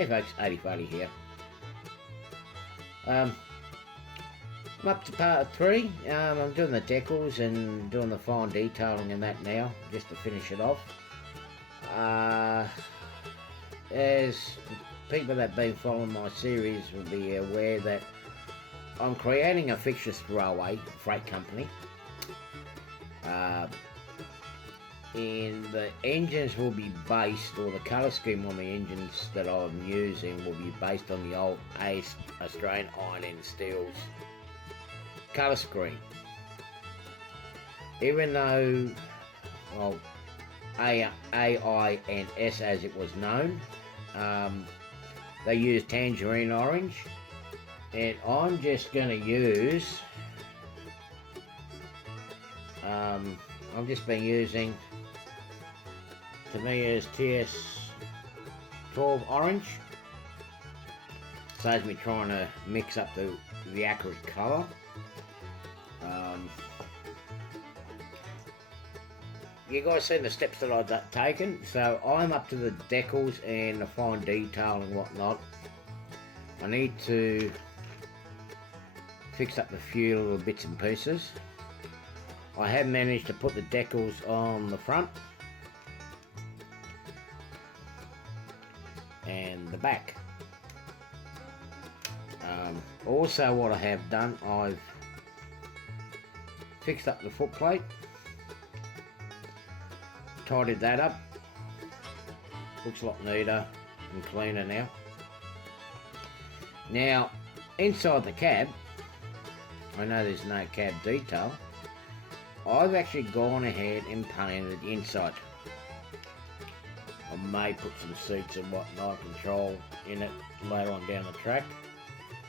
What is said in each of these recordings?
Hey folks, 80 here. I'm up to part 3. I'm doing the decals and doing the fine detailing and that now, just to finish it off. As people that have been following my series will be aware that I'm creating a fictitious railway freight company. And the engines will be based, or the colour scheme on the engines that I'm using will be based on the old Australian Iron&S Steel's colour scheme. Even though, well, AI&S as it was known, they use tangerine orange, and I'm just going to use, I've just been using Tamiya's TS12 orange. Saves me trying to mix up the accurate colour. You guys seen the steps that I've taken, so I'm up to the decals and the fine detail and whatnot. I need to fix up a few little bits and pieces. I have managed to put the decals on the front and the back. Also what I have done, I've fixed up the foot plate, tidied that up, looks a lot neater and cleaner now. Now inside the cab, I know there's no cab detail, I've actually gone ahead and painted the inside. I may put some seats and whatnot, control in it later on down the track.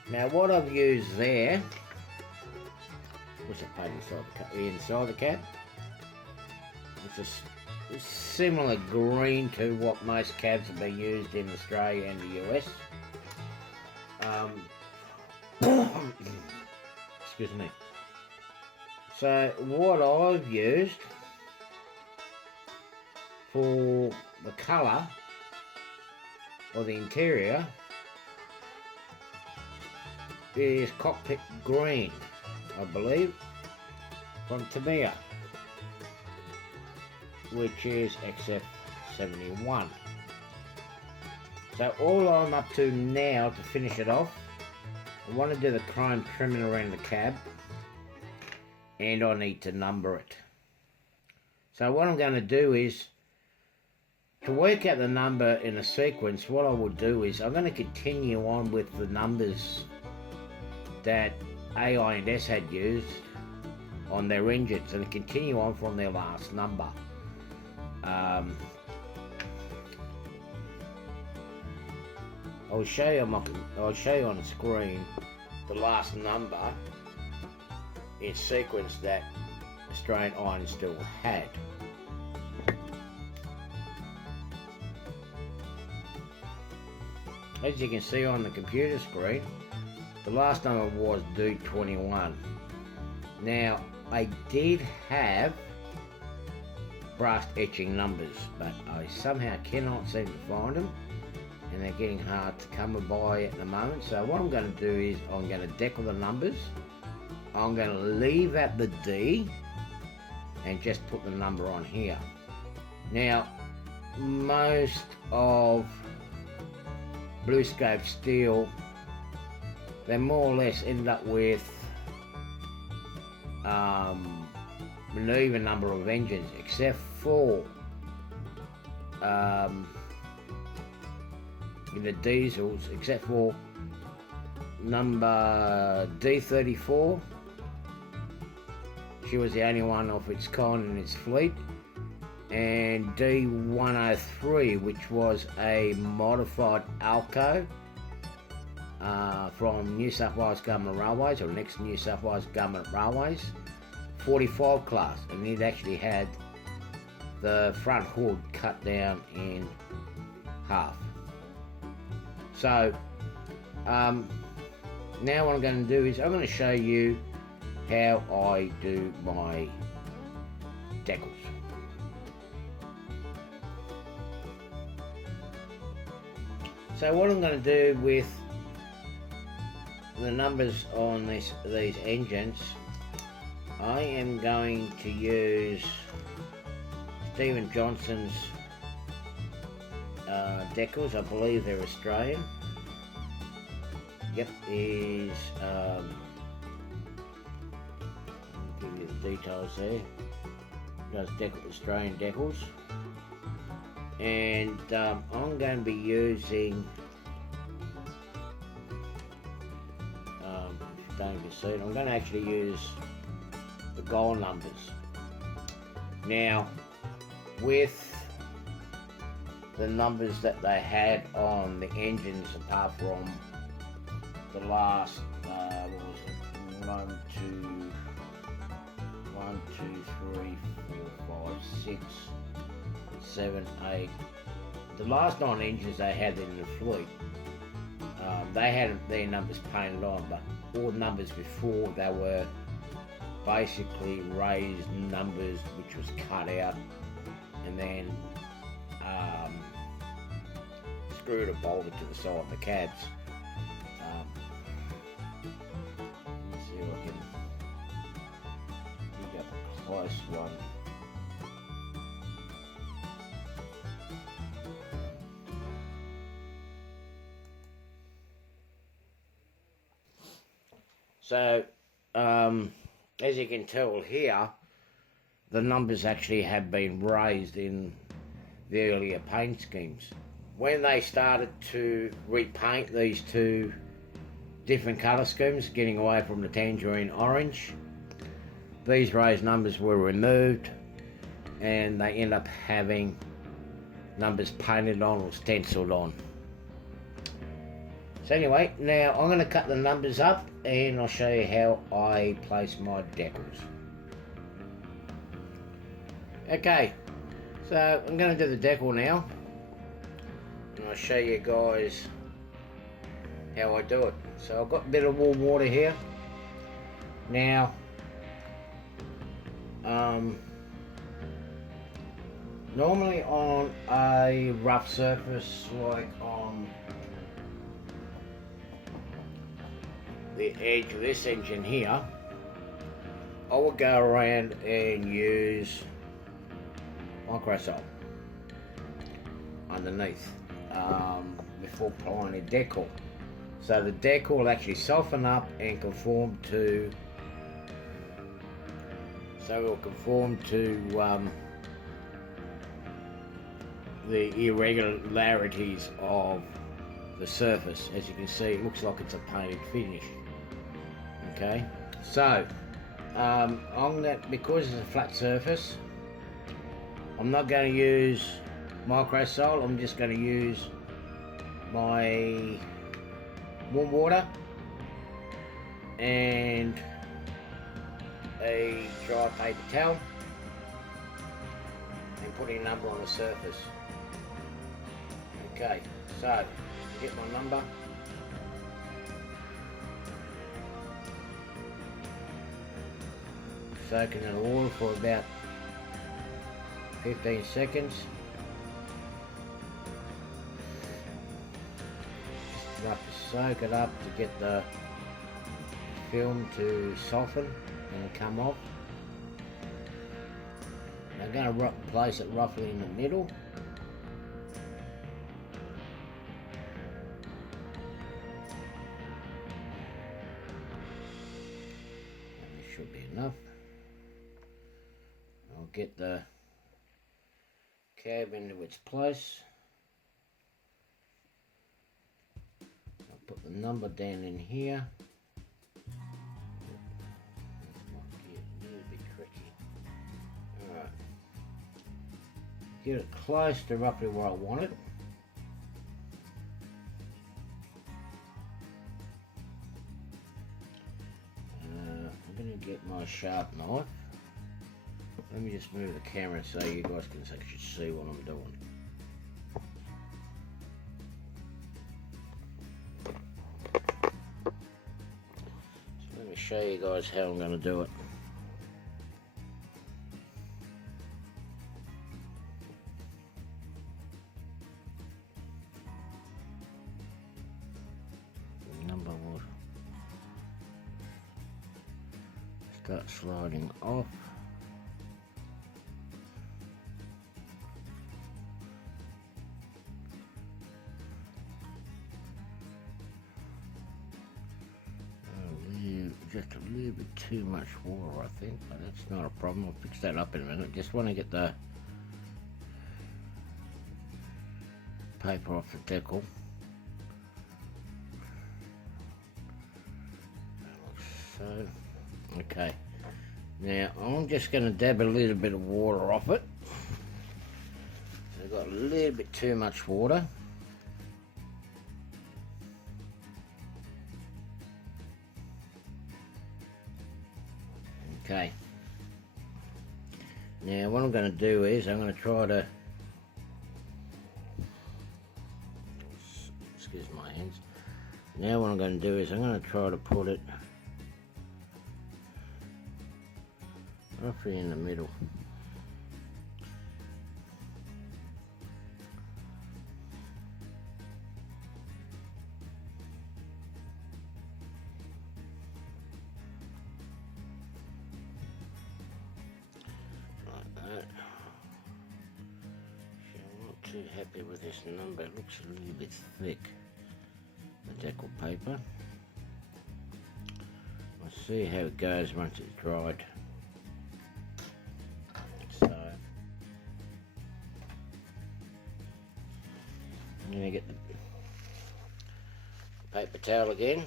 Now what I've used there, what's it paint inside the cab? It's a similar green to what most cabs have been used in Australia and the US. Excuse me. So what I've used for the colour of the interior is cockpit green, I believe, from Tamiya, which is XF71. So all I'm up to now to finish it off, I want to do the chrome trimming around the cab, and I need to number it. So what I'm going to do is, to work out the number in a sequence, what I will do is I'm going to continue on with the numbers that AI&S had used on their engines and continue on from their last number. I'll show you on the screen the last number in sequence that Australian Iron still had. As you can see on the computer screen, the last number was D21. Now, I did have brass etching numbers, but I somehow cannot seem to find them, and they're getting hard to come by at the moment. So what I'm going to do is I'm going to decal the numbers. I'm going to leave at the D and just put the number on here. Now, most of blue scope steel, they more or less end up with an even number of engines, except for in the diesels, except for number D34. She was the only one of its kind in its fleet, and D103, which was a modified Alco from New South Wales Government Railways, or next New South Wales Government Railways, 45 class, and it actually had the front hood cut down in half. So now what I'm going to do is I'm going to show you how I do my decals. So what I'm going to do with the numbers on these engines, I am going to use Stephen Johnson's decals. I believe they're Australian. Yep, is I'll give you the details there. Does Australian decals, and I'm going to be using. If you don't even see it, I'm going to actually use the gold numbers. Now, with the numbers that they had on the engines, apart from the last, what was it? 1, 2, 3, 4, 5, 6, 7, 8. The last 9 engines they had in the fleet, they had their numbers painted on, but all the numbers before, they were basically raised numbers which was cut out and then screwed or bolted to the side of the cabs. Let's see if I can dig up a close one. So, as you can tell here, the numbers actually have been raised in the earlier paint schemes. When they started to repaint these two different colour schemes, getting away from the tangerine orange, these raised numbers were removed and they end up having numbers painted on or stenciled on. So anyway, now I'm going to cut the numbers up and I'll show you how I place my decals. Okay, so I'm going to do the decal now and I'll show you guys how I do it. So I've got a bit of warm water here. Now, normally on a rough surface like on the edge of this engine here, I will go around and use microsol underneath before applying a decal. So the decal will actually soften up and conform to, the irregularities of the surface. As you can see, it looks like it's a painted finish. Okay, so on that, because it's a flat surface, I'm not going to use microsol. I'm just going to use my warm water and a dry paper towel and putting a number on the surface. Okay, so get my number. Soaking in the water for about 15 seconds. Just enough to soak it up to get the film to soften and come off. I'm going to place it roughly in the middle. That should be enough. I'll get the cab into its place. I'll put the number down in here. Get it close to roughly where I want it. I'm going to get my sharp knife. Let me just move the camera so you guys can actually see what I'm doing. So let me show you guys how I'm going to do it. start sliding off. Just a little bit too much water, I think, but that's not a problem. I'll fix that up in a minute. Just want to get the paper off the decal. So, okay. Now I'm just going to dab a little bit of water off it. I've got a little bit too much water. Okay. Now what I'm going to do is I'm going to try to, excuse my hands. Now what I'm going to do is I'm going to try to put it roughly in the middle. Too happy with this number. It looks a little bit thick, the decal paper. We'll see how it goes once it's dried. So I'm going to get the paper towel again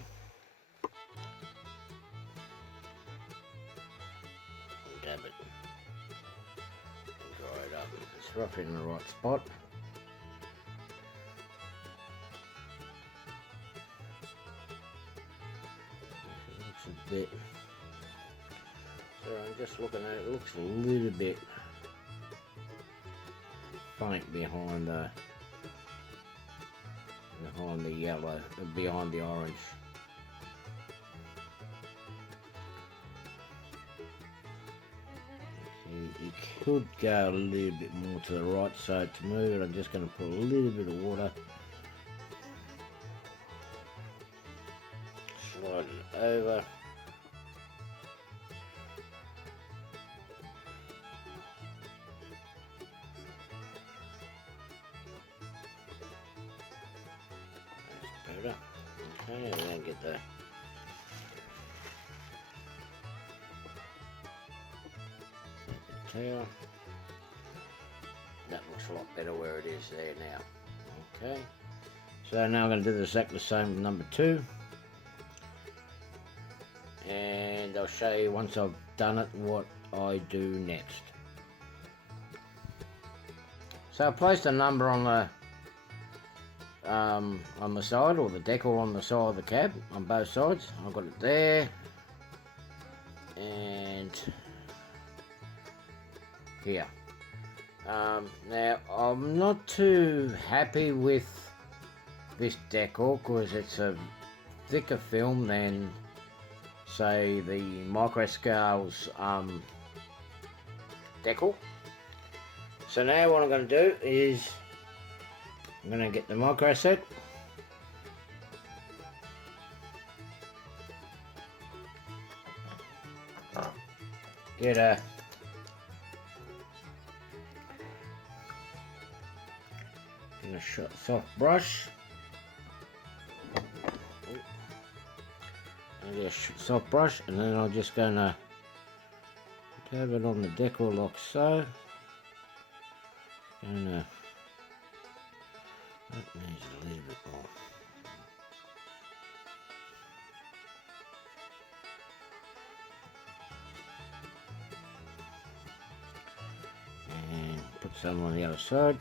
and dab it and dry it up. It's roughly in the right spot. Bit. So I'm just looking at it, looks a little bit faint behind the yellow, behind the orange. You could go a little bit more to the right, so to move it I'm just going to put a little bit of water, slide it over. Okay, and then get the towel. That looks a lot better where it is there now. Okay, so now I'm going to do exactly the same with number 2, and I'll show you once I've done it what I do next. So I placed a number on the side, or the decal on the side of the cab on both sides. I've got it there and here. Now I'm not too happy with this decal because it's a thicker film than, say, the micro scales decal. So now what I'm going to do is I'm going to get the micro set. Get a soft brush. And get a soft brush, and then I'm just going to dab it on the decal like so. That needs a little bit more. And put some on the other side.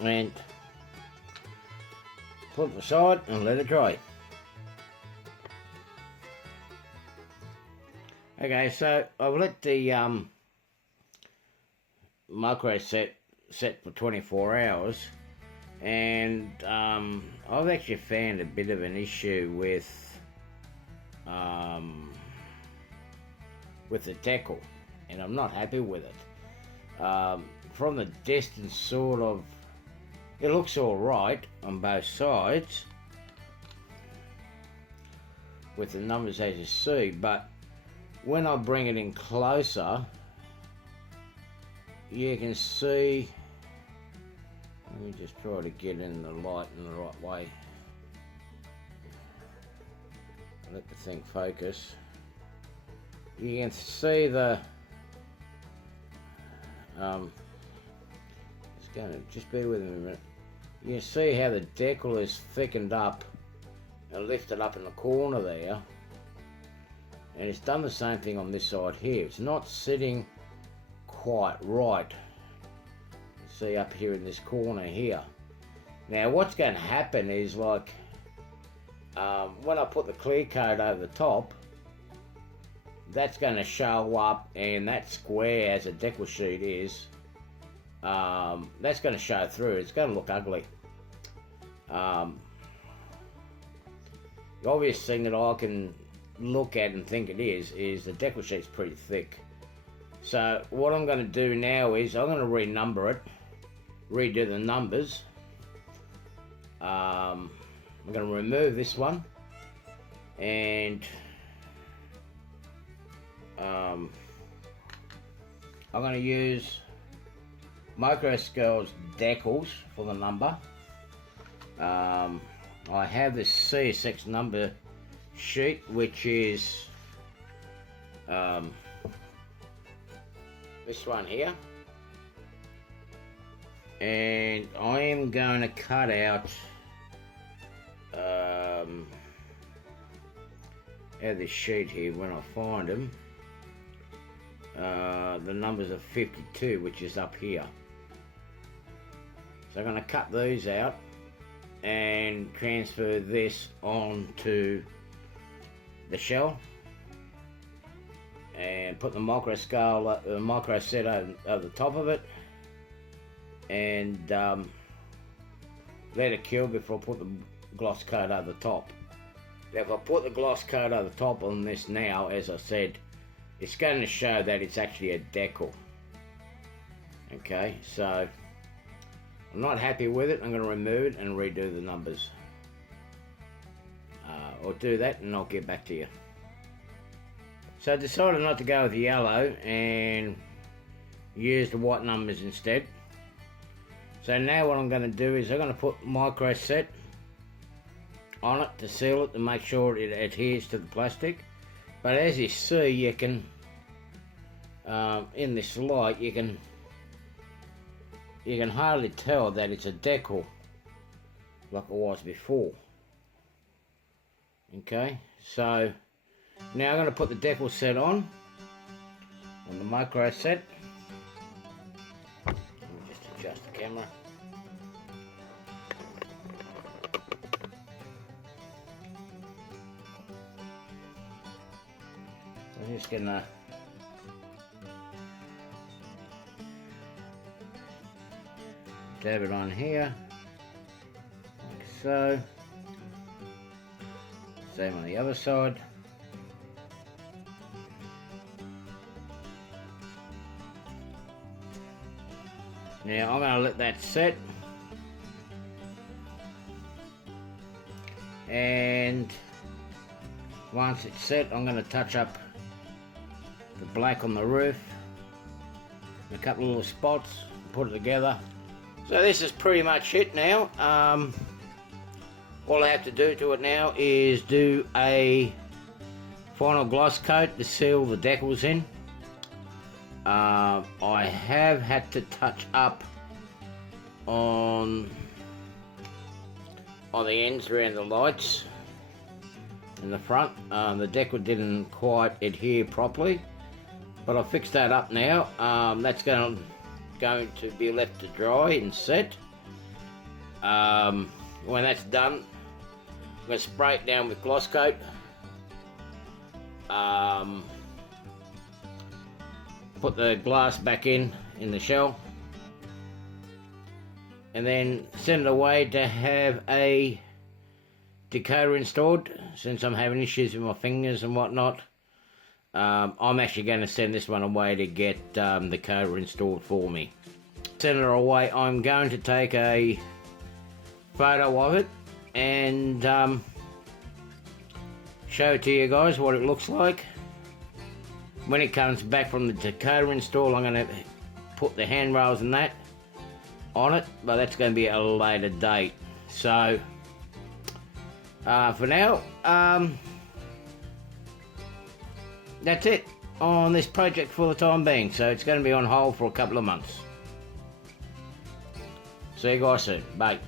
And put it aside and let it dry. Okay, so I've let the micro set for 24 hours, and I've actually found a bit of an issue with the decal, and I'm not happy with it. From the distance, sort of, it looks all right on both sides, with the numbers as you see, but when I bring it in closer, you can see, let me just try to get in the light in the right way. Let the thing focus. You can see the just bear with me a minute. You can see how the decal is thickened up and lifted up in the corner there, and it's done the same thing on this side here. It's not sitting quite right. See up here in this corner here. Now what's going to happen is, like, when I put the clear coat over the top, that's going to show up, and that square, as a decal sheet is, that's going to show through. It's going to look ugly. The obvious thing that I can look at and think it is the decal sheet's pretty thick. So what I'm going to do now is I'm going to renumber it, redo the numbers. I'm going to remove this one, and I'm going to use Microscale's decals for the number. I have this CSX number sheet, which is this one here, and I am going to cut out this sheet here when I find them. The numbers are 52, which is up here. So I'm going to cut these out and transfer this onto the shell, and put the micro set over the top of it, and let it cure before I put the gloss coat over the top. Now if I put the gloss coat over the top on this now, as I said, it's going to show that it's actually a decal. Okay, so I'm not happy with it. I'm going to remove it and redo the numbers. I'll do that and I'll get back to you. So I decided not to go with the yellow and use the white numbers instead. So now what I'm going to do is I'm going to put micro set on it to seal it, to make sure it adheres to the plastic. But as you see, you can in this light you can hardly tell that it's a decal like it was before. Okay, so now I'm going to put the decal set on the micro set. Let me just adjust the camera. I'm just going to dab it on here, like so. Same on the other side. Now I'm going to let that set, and once it's set, I'm going to touch up the black on the roof, a couple of little spots, put it together. So this is pretty much it now. All I have to do to it now is do a final gloss coat to seal the decals in. I have had to touch up on the ends around the lights in the front. The decal didn't quite adhere properly, but I fixed that up now. That's going to be left to dry and set. When that's done, I'm going to spray it down with gloss coat. Put the glass back in the shell, and then send it away to have a decoder installed. Since I'm having issues with my fingers and whatnot, I'm actually going to send this one away to get the decoder installed for me. Send it away. I'm going to take a photo of it and show to you guys what it looks like. When it comes back from the Dakota install, I'm going to put the handrails and that on it, but that's going to be at a later date. So for now, that's it on this project for the time being. So it's going to be on hold for a couple of months. See you guys soon. Bye.